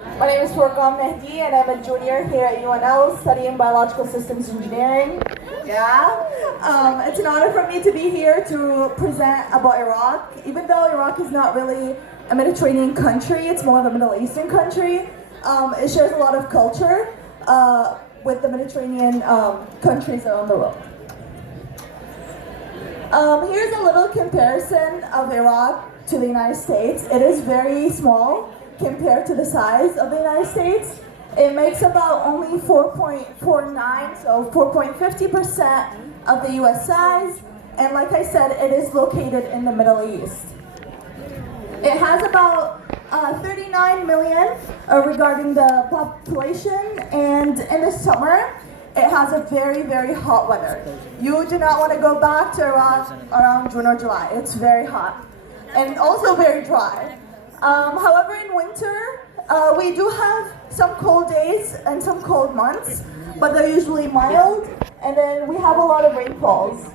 My name is Furqan Mehdi, and I'm a junior here at UNL studying biological systems engineering. It's an honor for me to be here to present about Iraq. Even though Iraq is not really a Mediterranean country, it's more of a Middle Eastern country. It shares a lot of culture with the Mediterranean countries around the world. Here's a little comparison of Iraq to the United States. It is very small compared to the size of the United States. It makes about only 4.49, so 4.50% of the US size. And like I said, it is located in the Middle East. It has about 39 million regarding the population, and in the summer, it has a very, very hot weather. You do not want to go back to Iraq around June or July. It's very hot and also very dry. However, in winter, we do have some cold days and some cold months, but they're usually mild, and then we have a lot of rainfalls.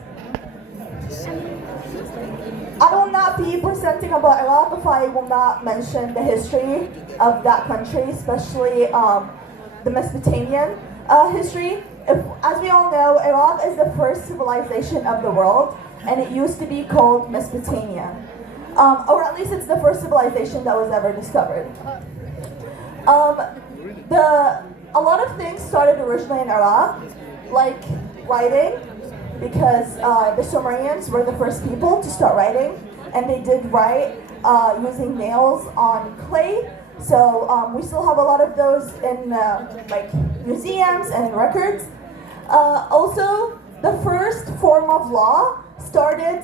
I will not be presenting about Iraq if I will not mention the history of that country, especially the Mesopotamian history. As we all know, Iraq is the first civilization of the world, and it used to be called Mesopotamia. Or at least it's the first civilization that was ever discovered. A lot of things started originally in Iraq, like writing, because the Sumerians were the first people to start writing, and they did write using nails on clay. So we still have a lot of those in like museums and in records. Also, the first form of law started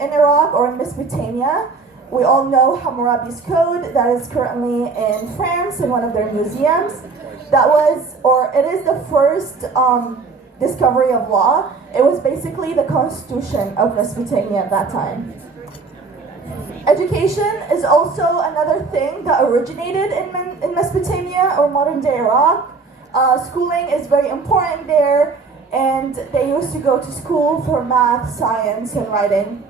in Iraq or in Mesopotamia. We all know Hammurabi's Code that is currently in France in one of their museums. That was, or it is the first discovery of law. It was basically the constitution of Mesopotamia at that time. Education is also another thing that originated in Mesopotamia or modern day Iraq. Schooling is very important there, and they used to go to school for math, science, and writing.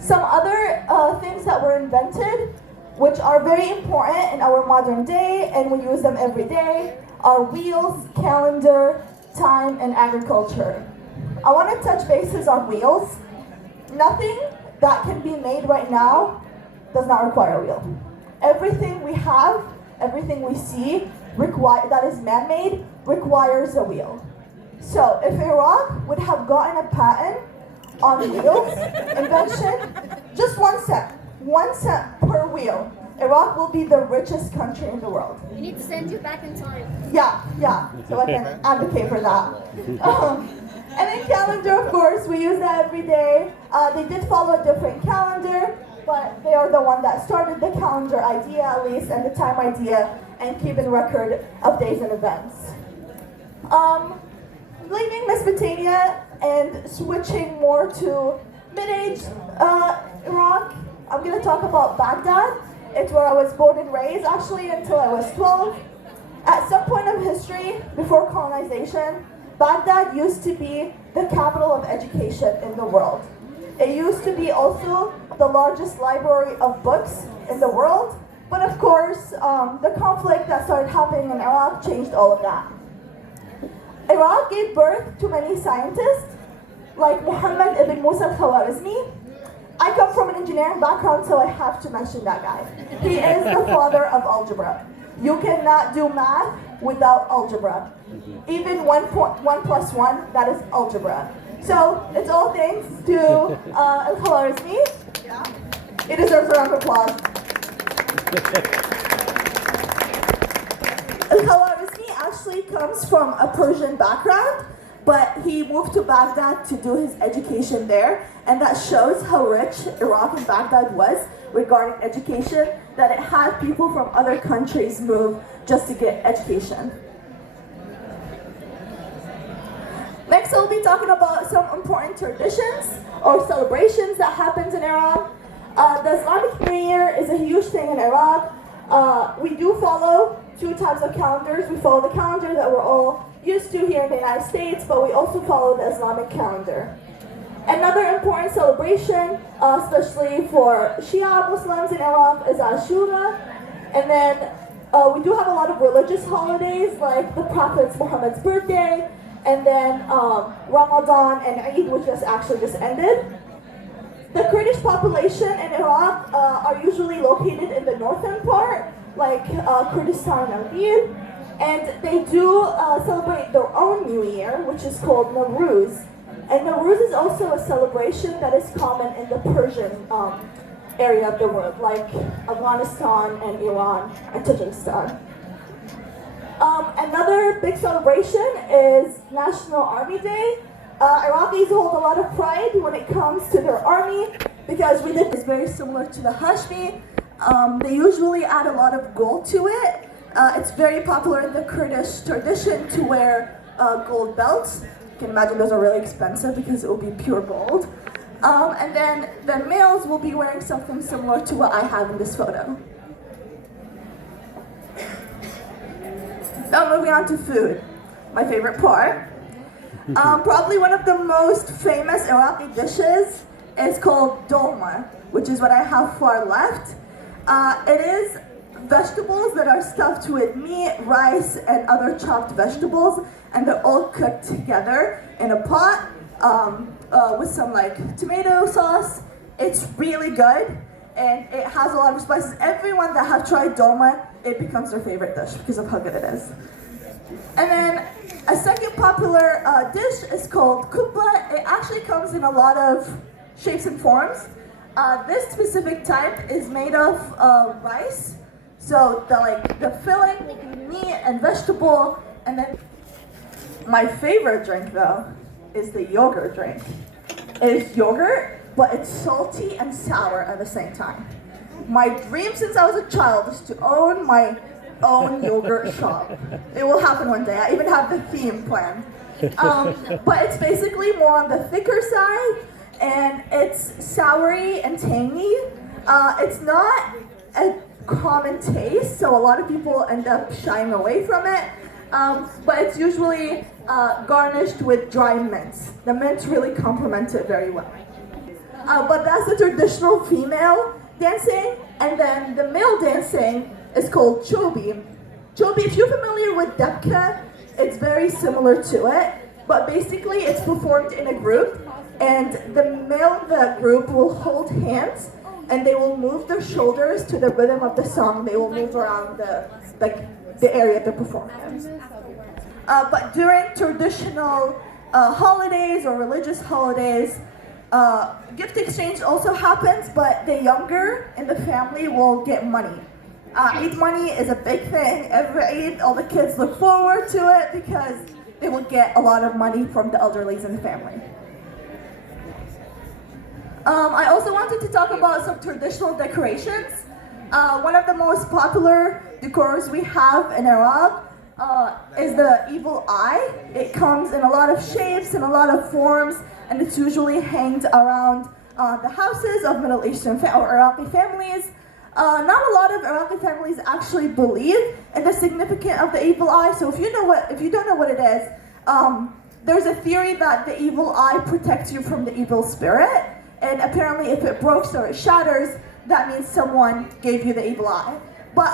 Some other things that were invented, which are very important in our modern day, and we use them every day, are wheels, calendar, time, and agriculture. I want to touch bases on wheels. Nothing that can be made right now does not require a wheel. Everything we have, everything we see that is man-made requires a wheel. So if Iraq would have gotten a patent on wheels invention, just 1 cent per wheel, Iraq will be the richest country in the world. We need to send you back in time. Yeah, so I can advocate for that. And then calendar, of course, we use that every day. They did follow a different calendar, but they are the one that started the calendar idea at least, and the time idea, and keeping record of days and events. Leaving Mesopotamia and switching more to mid-age Iraq, I'm going to talk about Baghdad. It's where I was born and raised, actually, until I was 12. At some point of history, before colonization, Baghdad used to be the capital of education in the world. It used to be also the largest library of books in the world, but of course, the conflict that started happening in Iraq changed all of that. Iraq gave birth to many scientists, like Muhammad ibn Musa al-Khwarizmi. I come from an engineering background, so I have to mention that guy. He is the father of algebra. You cannot do math without algebra. Even 1 plus 1, that is algebra. So it's all thanks to al-Khwarizmi. Yeah. It deserves a round of applause. Al-Khwarizmi actually comes from a Persian background, but he moved to Baghdad to do his education there, and that shows how rich Iraq and Baghdad was regarding education, that it had people from other countries move just to get education. Next, I'll be talking about some important traditions or celebrations that happens in Iraq. The Islamic New Year is a huge thing in Iraq. We do follow 2 types of calendars. We follow the calendar that we're all used to here in the United States, but we also follow the Islamic calendar. Another important celebration, especially for Shia Muslims in Iraq, is Ashura. And then We do have a lot of religious holidays, like the Prophet Muhammad's birthday, and then Ramadan and Eid, which just ended. The Kurdish population in Iraq are usually located in the northern part, like Kurdistan and Erbil, and they do celebrate their own New Year, which is called Nowruz. And Nowruz is also a celebration that is common in the Persian area of the world, like Afghanistan and Iran and Tajikistan. Another big celebration is National Army Day. Iraqis hold a lot of pride when it comes to their army because religion is very similar to the Hashmi. They usually add a lot of gold to it. It's very popular in the Kurdish tradition to wear gold belts. You can imagine those are really expensive because it will be pure gold. And then the males will be wearing something similar to what I have in this photo. Now moving on to food, my favorite part. Probably one of the most famous Iraqi dishes is called dolma, which is what I have far left. It is vegetables that are stuffed with meat, rice, and other chopped vegetables, and they're all cooked together in a pot with some like tomato sauce. It's really good, and it has a lot of spices. Everyone that have tried dolma, it becomes their favorite dish because of how good it is. And then a second popular dish is called kubba. It actually comes in a lot of shapes and forms. This specific type is made of rice. So the filling will be meat and vegetable. And then my favorite drink though is the yogurt drink. It is yogurt, but it's salty and sour at the same time. My dream since I was a child is to own my own yogurt shop. It will happen one day. I even have the theme planned. But it's basically more on the thicker side, and it's soury and tangy. It's not a common taste, so a lot of people end up shying away from it. But it's usually garnished with dry mints. The mints really complement it very well. But that's the traditional female dancing, and then the male dancing is called chobi. Chobi, if you're familiar with dabka, it's very similar to it, but basically it's performed in a group, and the male of the group will hold hands, and they will move their shoulders to the rhythm of the song. They will move around the area they're performing in. But during traditional holidays or religious holidays, gift exchange also happens, but the younger in the family will get money. Eid money is a big thing. Every Eid, all the kids look forward to it because they will get a lot of money from the elderlies in the family. I also wanted to talk about some traditional decorations. One of the most popular decors we have in Iraq is the evil eye. It comes in a lot of shapes and a lot of forms, and it's usually hanged around the houses of Middle Eastern or Iraqi families. Not a lot of Iraqi families actually believe in the significance of the evil eye. So if you don't know what it is, there's a theory that the evil eye protects you from the evil spirit, and apparently if it breaks or it shatters, that means someone gave you the evil eye.